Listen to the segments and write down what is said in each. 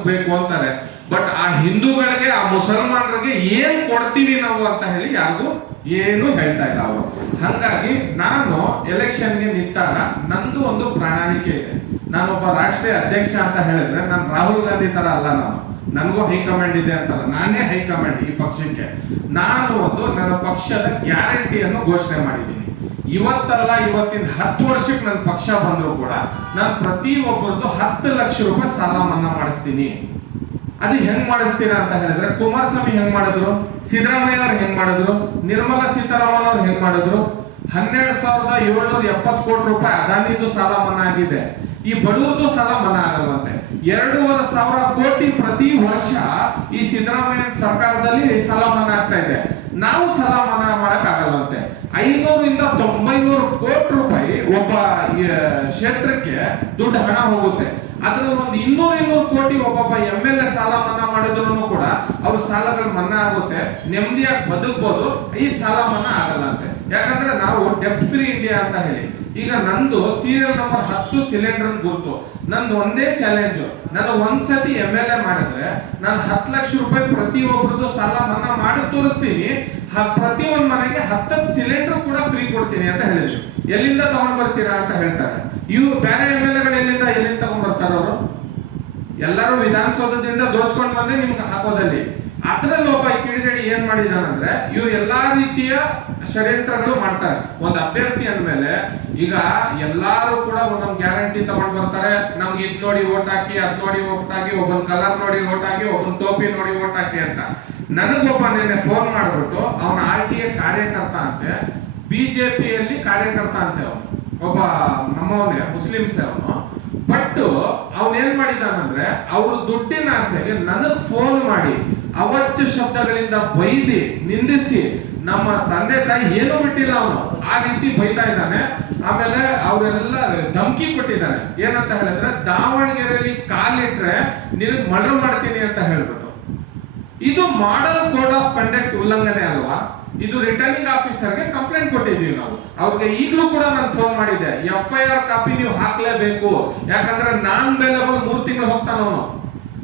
ಬದುಕಬೇಕು ಅಂತಾರೆ. ಬಟ್ ಆ ಹಿಂದೂಗಳಿಗೆ ಆ ಮುಸಲ್ಮಾನರಿಗೆ ಏನ್ ಕೊಡ್ತೀವಿ ನಾವು ಅಂತ ಹೇಳಿ ಯಾರಿಗೂ ಏನು ಹೇಳ್ತಾ ಇಲ್ಲ ಅವರು. ಹಾಗಾಗಿ ನಾನು ಎಲೆಕ್ಷನ್ಗೆ ನಿಂತಾಗ ನಂದು ಒಂದು ಪ್ರಣಾಳಿಕೆ ಇದೆ. ನಾನೊಬ್ಬ ರಾಷ್ಟ್ರೀಯ ಅಧ್ಯಕ್ಷ ಅಂತ ಹೇಳಿದ್ರೆ ನಾನು ರಾಹುಲ್ ಗಾಂಧಿ ತರ ಅಲ್ಲ. ನನಗೂ ಹೈಕಮಾಂಡ್ ಇದೆ ಅಂತಲ್ಲ, ನಾನೇ ಹೈಕಮಾಂಡ್ ಈ ಪಕ್ಷಕ್ಕೆ. ನಾನು ಒಂದು ನನ್ನ ಪಕ್ಷದ ಗ್ಯಾರಂಟಿಯನ್ನು ಘೋಷಣೆ ಮಾಡಿದ್ದೀನಿ. ಇವತ್ತಲ್ಲ ಇವತ್ತಿನ 10 ವರ್ಷಕ್ಕೆ ನನ್ನ ಪಕ್ಷ ಬಂದ್ರು ಕೂಡ ನಾನು ಪ್ರತಿ ಒಬ್ಬರದ್ದು 10 ಲಕ್ಷ ರೂಪಾಯಿ ಸಾಲ ಮನ್ನಾ ಮಾಡಿಸ್ತೀನಿ. ಅದು ಹೆಂಗ್ ಮಾಡಿಸ್ತೀರಾ ಅಂತ ಹೇಳಿದ್ರೆ, ಕುಮಾರಸ್ವಾಮಿ ಹೆಂಗ್ ಮಾಡಿದ್ರು, ಸಿದ್ದರಾಮಯ್ಯ ಅವ್ರು ಹೆಂಗ್ ಮಾಡಿದ್ರು, ನಿರ್ಮಲಾ ಸೀತಾರಾಮನ್ ಅವ್ರು ಹೆಂಗ್ ಮಾಡಿದ್ರು. 12,770 ಕೋಟಿ ರೂಪಾಯಿ ಅದಾನಿದು ಸಾಲ ಮನ್ನಾ ಆಗಿದೆ. ಈ ಬಡವರದು ಸಾಲ ಮನ್ನಾ ಆಗಲ್ವಂತೆ. 2,500 ಕೋಟಿ ಪ್ರತಿ ವರ್ಷ ಈ ಸಿದ್ದರಾಮಯ್ಯ ಸರ್ಕಾರದಲ್ಲಿ ಸಾಲ ಮನ್ನಾ ಆಗ್ತಾ ಇದೆ. ನಾವು ಸಾಲ ಮನ್ನಾ ಮಾಡಕ್ ಆಗಲ್ವಂತೆ. 500ರಿಂದ 900 ಕೋಟಿ ರೂಪಾಯಿ ಒಬ್ಬ ಕ್ಷೇತ್ರಕ್ಕೆ ದುಡ್ಡು ಹಣ ಹೋಗುತ್ತೆ. ಅದ್ರಲ್ಲಿ ಒಂದು 200 ಕೋಟಿ ಒಬ್ಬೊಬ್ಬ MLA ಸಾಲ ಮನ್ನಾ ಮಾಡಿದ್ರು ಕೂಡ ಅವ್ರ ಸಾಲಗಳು ಮನ್ನಾ ಆಗುತ್ತೆ, ನೆಮ್ಮದಿಯಾಗಿ ಬದುಕಬಹುದು. ಈ ಸಾಲ ಮನ್ನಾ ಆಗಲ್ಲಂತೆ. ಯಾಕಂದ್ರೆ ನಾವು ಡೆಪ್ಟ್ ಫ್ರೀ ಇಂಡಿಯಾ ಅಂತ ಹೇಳಿ. ಈಗ ನಂದು ಸೀರಿಯಲ್ ನಂಬರ್ 10 ಸಿಲಿಂಡರ್ ಗುರುತು. ನಂದು ಒಂದೇ ಚಾಲೆಂಜ್, ನಾನು ಒಂದ್ಸತಿ MLA ಮಾಡಿದ್ರೆ ನಾನು 10 ಲಕ್ಷ ರೂಪಾಯಿ ಪ್ರತಿ ಒಬ್ಬರದ್ದು ಸಾಲ ಮನ್ನಾ ಮಾಡಿ ತೋರಿಸ್ತೀನಿ. ಪ್ರತಿ ಒಂದ್ ಮನೆಗೆ 10 ಸಿಲಿಂಡರ್ ಕೂಡ ಫ್ರೀ ಕೊಡ್ತೀನಿ ಅಂತ ಹೇಳಿದ್ರು. ಎಲ್ಲಿಂದ ತಗೊಂಡ್ ಬರ್ತೀರಾ ಅಂತ ಹೇಳ್ತಾರೆ. ಇವು ಬೇರೆ MLAಗಳು ಎಲ್ಲಿಂದ ತಗೊಂಡ್ ಬರ್ತಾರ ಅವರು? ಎಲ್ಲರೂ ವಿಧಾನಸೌಧದಿಂದ ದೋಚ್ಕೊಂಡ್ ಬಂದೆ ನಿಮ್ಗೆ ಹಾಕೋದಲ್ಲಿ. ಅದ್ರಲ್ಲಿ ಒಬ್ಬ ಕಿಡಿಗೇಡಿ ಏನ್ ಮಾಡಿದಾನಂದ್ರೆ, ಇವ್ರು ಎಲ್ಲಾ ರೀತಿಯ ಷಡ್ಯಂತ್ರಗಳು ಮಾಡ್ತಾರೆ. ಒಂದು ಅಭ್ಯರ್ಥಿ ಅಂದ್ಮೇಲೆ ಈಗ ಎಲ್ಲಾರು ಕೂಡ ಒಂದೊಂದು ಗ್ಯಾರಂಟಿ ತಗೊಂಡ್ ಬರ್ತಾರೆ. ನಮ್ಗೆ ಇದ್ ನೋಡಿ ಓಟ್ ಹಾಕಿ, ಅದ್ ನೋಡಿ ಓಟ್ ಹಾಕಿ, ಒಬ್ಬನ್ ಕಲರ್ ನೋಡಿ ಓಟ್ ಹಾಕಿ, ಒಬ್ಬನ್ ಟೋಪಿ ನೋಡಿ ಓಟ್ ಹಾಕಿ ಅಂತ. ನನಗೊಬ್ಬ ನಿನ್ನೆ ಫೋನ್ ಮಾಡ್ಬಿಟ್ಟು ಅವನ RTA ಕಾರ್ಯಕರ್ತ ಅಂತೆ, ಬಿಜೆಪಿಯಲ್ಲಿ ಕಾರ್ಯಕರ್ತ ಅಂತೆ ಅವನು, ಒಬ್ಬ ನಮ್ಮವನೇ ಮುಸ್ಲಿಮ್ಸ್ ಅವನು. ಬಟ್ ಅವನೇನ್ ಮಾಡಿದಾನಂದ್ರೆ, ಅವ್ರ ದುಡ್ಡಿನ ಆಸೆಗೆ ನನಗ್ ಫೋನ್ ಮಾಡಿ ಅವಾಚ್ಯ ಶಬ್ದಗಳಿಂದ ಬೈದಿ ನಿಂದಿಸಿ, ನಮ್ಮ ತಂದೆ ತಾಯಿ ಏನೂ ಬಿಟ್ಟಿಲ್ಲ ಅವನು, ಆ ರೀತಿ ಬೈತಾ ಇದ್ದಾನೆ. ಆಮೇಲೆ ಅವರೆಲ್ಲ ಧಮಕಿ ಕೊಟ್ಟಿದ್ದಾನೆ. ಏನಂತ ಹೇಳಿದ್ರೆ, ದಾವಣಗೆರೆಯಲ್ಲಿ ಕಾಲಿಟ್ರೆ ನಿನಗೆ ಮರ್ಡರ್ ಮಾಡ್ತೀನಿ ಅಂತ ಹೇಳ್ಬಿಟ್ಟು. ಇದು ಮಾಡಲ್ ಕೋಡ್ ಆಫ್ ಕಂಡಕ್ಟ್ ಉಲ್ಲಂಘನೆ ಅಲ್ವಾ? ಇದು ರಿಟರ್ನಿಂಗ್ ಆಫೀಸರ್ಗೆ ಕಂಪ್ಲೇಂಟ್ ಕೊಟ್ಟಿದ್ದೀವಿ ನಾವು. ಅವ್ರಿಗೆ ಈಗಲೂ ಕೂಡ ನಾನು ಫೋನ್ ಮಾಡಿದ್ದೆ, FIR ಕಾಪಿ ನೀವು ಹಾಕ್ಲೇಬೇಕು. ಯಾಕಂದ್ರೆ ನಾನ್ ಬೆಲೆಬಲ್ 3 ತಿಂಗಳು ಹೋಗ್ತಾನ ಅವನು.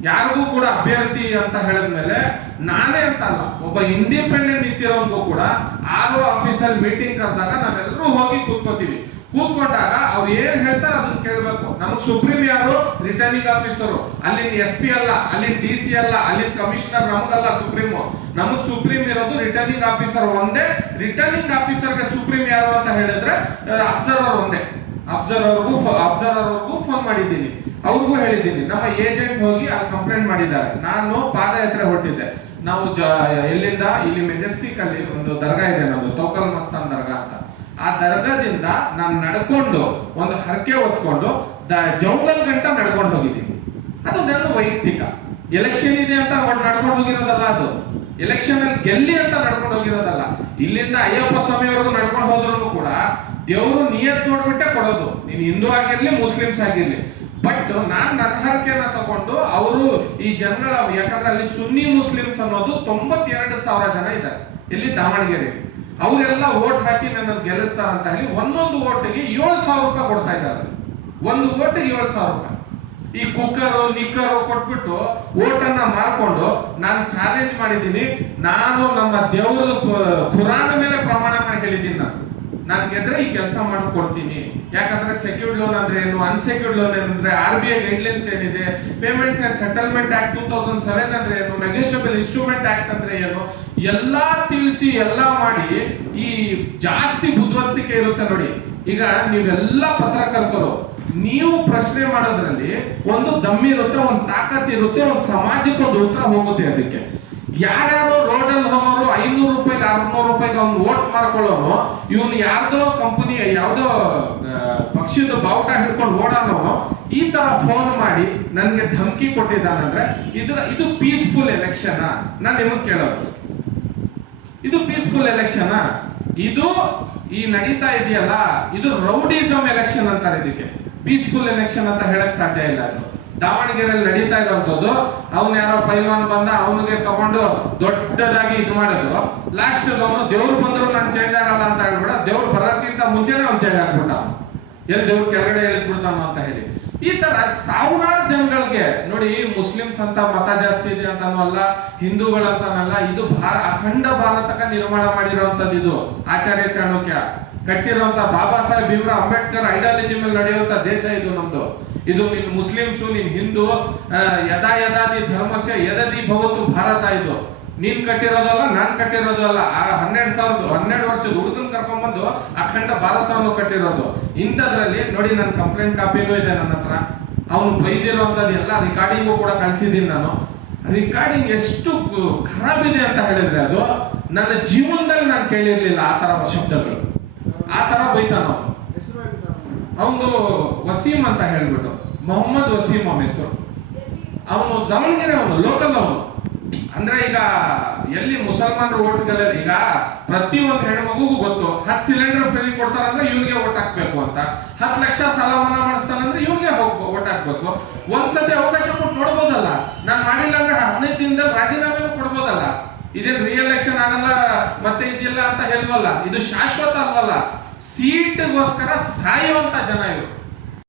ಯಾರಿಗೂ ಕೂಡ ಅಭ್ಯರ್ಥಿ ಅಂತ ಹೇಳಿದ್ಮೇಲೆ ನಾನೇ ಅಂತ ಅಲ್ಲ, ಒಬ್ಬ ಇಂಡಿಪೆಂಡೆಂಟ್ ನಿಂತಿರೋನ್ಗೂ ಕೂಡ RO ಆಫೀಸಲ್ಲಿ ಮೀಟಿಂಗ್ ಕರೆದಾಗ ನಾವೆಲ್ಲರೂ ಹೋಗಿ ಕೂತ್ಕೋತೀವಿ. ಕೂತ್ಕೊಂಡಾಗ ಅವ್ರು ಏನ್ ಹೇಳ್ತಾರೆ ಅದನ್ನ ಕೇಳಬೇಕು. ನಮಗ್ ಸುಪ್ರೀಂ ಯಾರು? Returning officer. ಅಲ್ಲಿನ SP ಅಲ್ಲ, ಅಲ್ಲಿನ DC ಅಲ್ಲ, ಅಲ್ಲಿನ ಕಮಿಷನರ್ ನಮಗಲ್ಲ ಸುಪ್ರೀಂ. ನಮಗ್ ಸುಪ್ರೀಂ ಇರೋದು ರಿಟರ್ನಿಂಗ್ ಆಫೀಸರ್ ಒಂದೇ. ರಿಟರ್ನಿಂಗ್ ಆಫೀಸರ್ಗೆ ಸುಪ್ರೀಂ ಯಾರು ಅಂತ ಹೇಳಿದ್ರೆ ಅಬ್ಸರ್ವರ್ ಒಂದೇ. ಅಬ್ಸರ್ವರ್ಗೂ ಫೋನ್ ಮಾಡಿದ್ದೀನಿ, ಅವ್ರಿಗೂ ಹೇಳಿದ್ದೀನಿ. ನಮ್ಮ ಏಜೆಂಟ್ ಹೋಗಿ ಅಲ್ಲಿ ಕಂಪ್ಲೇಂಟ್ ಮಾಡಿದ್ದಾರೆ. ನಾನು ಪಾದಯಾತ್ರೆ ಹೊರಟಿದ್ದೆ. ನಾವು ಎಲ್ಲಿಂದ ಇಲ್ಲಿ ಮೆಜೆಸ್ಟಿಕ್ ಅಲ್ಲಿ ಒಂದು ದರ್ಗಾ ಇದೆ, ನಮ್ದು ತೌಕಲ್ ಮಸ್ತಾನ್ ದರ್ಗಾ ಅಂತ. ಆ ದರ್ಗಾದಿಂದ ನಾನು ನಡ್ಕೊಂಡು ಒಂದು ಹರಕೆ ಹೊತ್ಕೊಂಡು ಜಂಗಲ್ ಗಂಟ ನಡ್ಕೊಂಡು ಹೋಗಿದ್ದೀನಿ. ಅದು ನನ್ನ ವೈಯಕ್ತಿಕ. ಎಲೆಕ್ಷನ್ ಇದೆ ಅಂತ ನಡ್ಕೊಂಡು ಹೋಗಿರೋದಲ್ಲ, ಅದು ಎಲೆಕ್ಷನ್ ಅಲ್ಲಿ ಗೆಲ್ಲಿ ಅಂತ ನಡ್ಕೊಂಡು ಹೋಗಿರೋದಲ್ಲ. ಇಲ್ಲಿಂದ ಅಯ್ಯಪ್ಪ ಸ್ವಾಮಿವರೆಗೂ ನಡ್ಕೊಂಡು ಹೋದ್ರು ಕೂಡ ದೇವರು ನಿಯತ್ ನೋಡ್ಬಿಟ್ಟೆ ಕೊಡೋದು, ನೀನ್ ಹಿಂದೂ ಆಗಿರ್ಲಿ ಮುಸ್ಲಿಮ್ಸ್ ಆಗಿರ್ಲಿ. ಬಟ್ ನಾನ್ ನನ್ನ ಹರಕೆನ ತಗೊಂಡು ಅವರು ಈ ಜನಗಳ, ಯಾಕಂದ್ರೆ ಅಲ್ಲಿ ಸುನ್ನಿ ಮುಸ್ಲಿಮ್ಸ್ ಅನ್ನೋದು 92,000 ಜನ ಇದ್ದಾರೆ ಇಲ್ಲಿ ದಾವಣಗೆರೆ. ಅವರೆಲ್ಲ ಓಟ್ ಹಾಕಿ ನನ್ನ ಗೆಲ್ಲಿಸ್ತಾರ ಅಂತ ಹೇಳಿ ಒಂದೊಂದು ಓಟಿಗೆ 7,000 ರೂಪಾಯಿ ಕೊಡ್ತಾ ಇದ್ದಾರೆ. ಒಂದು ಓಟಿಗೆ 7,000 ರೂಪಾಯಿ. ಈ ಕುಕ್ಕರ್ ನಿಕ್ಕರ್ ಕೊಟ್ಬಿಟ್ಟು ಓಟನ್ನ ಮಾರ್ಕೊಂಡು ನಾನು ಚಾಲೆಂಜ್ ಮಾಡಿದ್ದೀನಿ. ನಾನು ನಮ್ಮ ದೇವರ ಖುರಾನ್ ಮೇಲೆ ಪ್ರಮಾಣ ಮಾಡಿ ಹೇಳಿದ್ದೀನಿ, ನಾನು ಗೆದ್ರೆ ಈ ಕೆಲಸ ಮಾಡಿ ಕೊಡ್ತೀನಿ. ಯಾಕಂದ್ರೆ ಸೆಕ್ಯೂರ್ಡ್ ಲೋನ್ ಅಂದ್ರೆ ಏನು, ಅನ್ಸೆಕ್ಯೂರ್ಡ್ ಲೋನ್ ಏನಂದ್ರೆ, RBI ಗೈಡ್ಲೈನ್ಸ್ ಏನಿದೆ, ಪೇಮೆಂಟ್ಸ್ ಅಂಡ್ ಸೆಟಲ್ಮೆಂಟ್ ಆಕ್ಟ್ 2007 ಅಂದ್ರೆ ಏನು, ನೆಗೋಷಿಯಬಲ್ ಇನ್ಸ್ಟ್ರೂಮೆಂಟ್ ಆಕ್ಟ್ ಅಂದ್ರೆ ಏನು, ಎಲ್ಲಾ ತಿಳಿಸಿ ಎಲ್ಲ ಮಾಡಿ. ಈ ಜಾಸ್ತಿ ಬುದ್ಧಿವಂತಿಕೆ ಇರುತ್ತೆ ನೋಡಿ. ಈಗ ನೀವೆಲ್ಲ ಪತ್ರಕರ್ತರು, ನೀವು ಪ್ರಶ್ನೆ ಮಾಡೋದ್ರಲ್ಲಿ ಒಂದು ದಮ್ಮಿ ಇರುತ್ತೆ, ಒಂದು ತಾಕತ್ ಇರುತ್ತೆ, ಒಂದು ಸಮಾಜಕ್ಕೆ ಒಂದು ಉತ್ತರ ಹೋಗುತ್ತೆ. ಅದಕ್ಕೆ ಯಾರ್ಯಾರೋ ರೋಡಲ್ಲಿ ಹೋಗೋರು 500 ರೂಪಾಯಿಗೆ 600 ರೂಪಾಯಿಗೆ ಅವ್ನು ಓಟ್ ಮಾಡ್ಕೊಳ್ಳೋನು, ಇವನು ಯಾರ್ದೋ ಕಂಪನಿ ಯಾವ್ದೋ ಪಕ್ಷದ ಬಾವುಟ ಹಿಡ್ಕೊಂಡು ಓಡಾಡೋನು ಈ ತರ ಫೋನ್ ಮಾಡಿ ನನ್ಗೆ ಧಮಕಿ ಕೊಟ್ಟಿದ್ದಾನಂದ್ರೆ ಇದು ಪೀಸ್ಫುಲ್ ಎಲೆಕ್ಷನ್? ನಾನು ನಿಮಗೆ ಕೇಳೋದು, ಇದು ಪೀಸ್ಫುಲ್ ಎಲೆಕ್ಷನ್? ಇದು ಈ ನಡೀತಾ ಇದೆಯಲ್ಲ, ಇದು ರೌಡಿಸಮ್ ಎಲೆಕ್ಷನ್ ಅಂತಾರೆ. ಇದಕ್ಕೆ ಪೀಸ್ಫುಲ್ ಎಲೆಕ್ಷನ್ ಅಂತ ಹೇಳಕ್ ಸಾಧ್ಯ ಇಲ್ಲ. ಅದು ದಾವಣಗೆರೆಯಲ್ಲಿ ನಡೀತಾ ಇರುವಂತದ್ದು. ಅವ್ನು ಯಾರೋ ಪೈಲ್ವಾನ್ ಬಂದ, ಅವನಿಗೆ ತಗೊಂಡು ದೊಡ್ಡದಾಗಿ ಇದು ಮಾಡಿದ್ರು. ಲಾಸ್ಟ್ ಅವನು ದೇವ್ರು ಬಂದ್ರು ನಾನು ಚೇಂಜ್ ಆಗಲ್ಲ ಅಂತ ಹೇಳ್ಬಿಡ, ದೇವ್ರು ಬರೋಕ್ಕಿಂತ ಮುಂಚೆನೆ ಅವ್ನು ಚೇಂಜ್ ಆಗ್ಬಿಟ್ಟ. ಎಲ್ಲಿ ದೇವ್ರು ಕೆಳಗಡೆ ಎಳಿದ್ಬಿಡ್ತಾನ ಅಂತ ಹೇಳಿ. ಈ ತರ ಸಾವಿರಾರು ಜನಗಳಿಗೆ ನೋಡಿ, ಮುಸ್ಲಿಮ್ಸ್ ಅಂತ ಮತ ಜಾಸ್ತಿ ಇದೆ ಅಂತಾನೂ ಅಲ್ಲ, ಹಿಂದೂಗಳಂತಾನಲ್ಲ, ಇದು ಅಖಂಡ ಭಾರತಕ ನಿರ್ಮಾಣ ಮಾಡಿರುವಂತದ್ದು. ಇದು ಆಚಾರ್ಯ ಚಾಣಕ್ಯ ಕಟ್ಟಿರುವಂತ ಬಾಬಾ ಸಾಹೇಬ್ ಭೀಮ್ರಾವ್ ಅಂಬೇಡ್ಕರ್ ಐಡಿಯಾಲಜಿ ಮೇಲೆ ನಡೆಯುವಂತ ದೇಶ ಇದು ನಮ್ದು. ಇದು ನಿನ್ ಮುಸ್ಲಿಮ್ಸು, ನಿನ್ ಹಿಂದೂ, ಯದಾ ಯದಾದಿ ಧರ್ಮಸ್ಯ ಯದದಿ ಭವತು ಭಾರತ. ಇದು ನೀನ್ ಕಟ್ಟಿರೋದಲ್ಲ, ನಾನ್ ಕಟ್ಟಿರೋದು ಅಲ್ಲ. 12 ವರ್ಷದ ಹುಡುಗನ್ ಕರ್ಕೊಂಡ್ಬಂದು ಅಖಂಡ ಭಾರತವನ್ನು ಕಟ್ಟಿರೋದು. ಇಂಥದ್ರಲ್ಲಿ ನೋಡಿ, ನನ್ನ ಕಂಪ್ಲೇಂಟ್ ಕಾಪಿನೂ ಇದೆ ನನ್ನ ಹತ್ರ. ಅವನು ಬೈದಿರುವಂತದ್ದು ಎಲ್ಲ ರೆಕಾರ್ಡಿಂಗು ಕೂಡ ಕಳಿಸಿದ್ದೀನಿ ನಾನು. ರೆಕಾರ್ಡಿಂಗ್ ಎಷ್ಟು ಖರಾಬ್ ಇದೆ ಅಂತ ಹೇಳಿದ್ರೆ, ಅದು ನನ್ನ ಜೀವನದಲ್ಲಿ ನಾನು ಕೇಳಿರ್ಲಿಲ್ಲ ಆ ತರ ಶಬ್ದಗಳು. ಆ ತರ ಬೈತಾನ ಅವನು. ವಸೀಂ ಅಂತ ಹೇಳ್ಬಿಟ್ಟು, ಮೊಹಮ್ಮದ್ ವಸೀಂ ಅವನ ಹೆಸರು. ಅವನು ದಾವಣಗೆರೆ, ಅವನು ಲೋಕಲ್. ಅವನು ಅಂದ್ರೆ ಈಗ ಎಲ್ಲಿ ಮುಸಲ್ಮಾನರು ಓಟ್ಗಲ್ಲ, ಈಗ ಪ್ರತಿಯೊಂದು ಹೆಣ್ಮಗುಗೂ ಗೊತ್ತು 10 ಸಿಲಿಂಡರ್ ಫ್ರೀ ಕೊಡ್ತಾರಂದ್ರೆ ಇವ್ರಿಗೆ ಓಟ್ ಹಾಕ್ಬೇಕು ಅಂತ, 10 ಲಕ್ಷ ಸಾಲ ಮನ್ನಾ ಮಾಡಿಸ್ತಾನಂದ್ರೆ ಇವ್ರಿಗೆ ಓಟ್ ಹಾಕ್ಬೇಕು. ಒಂದ್ಸತಿ ಅವಕಾಶ ಕೊಟ್ಟು ನೋಡ್ಬೋದಲ್ಲ. ನಾನು ಮಾಡಿಲ್ಲ ಅಂದ್ರೆ 15 ದಿನದಲ್ಲಿ ರಾಜೀನಾಮೆನೂ ಕೊಡ್ಬೋದಲ್ಲ. ಇದೇನ್ ರಿಎಲೆಕ್ಷನ್ ಆಗಲ್ಲ ಮತ್ತೆ ಇದಿಲ್ಲ ಅಂತ ಹೇಳ್ವಲ್ಲ. ಇದು ಶಾಶ್ವತ ಅಲ್ವಲ್ಲ. ಸೀಟ್ಗೋಸ್ಕರ ಸಾಯುವಂತ ಜನ ಇವರು.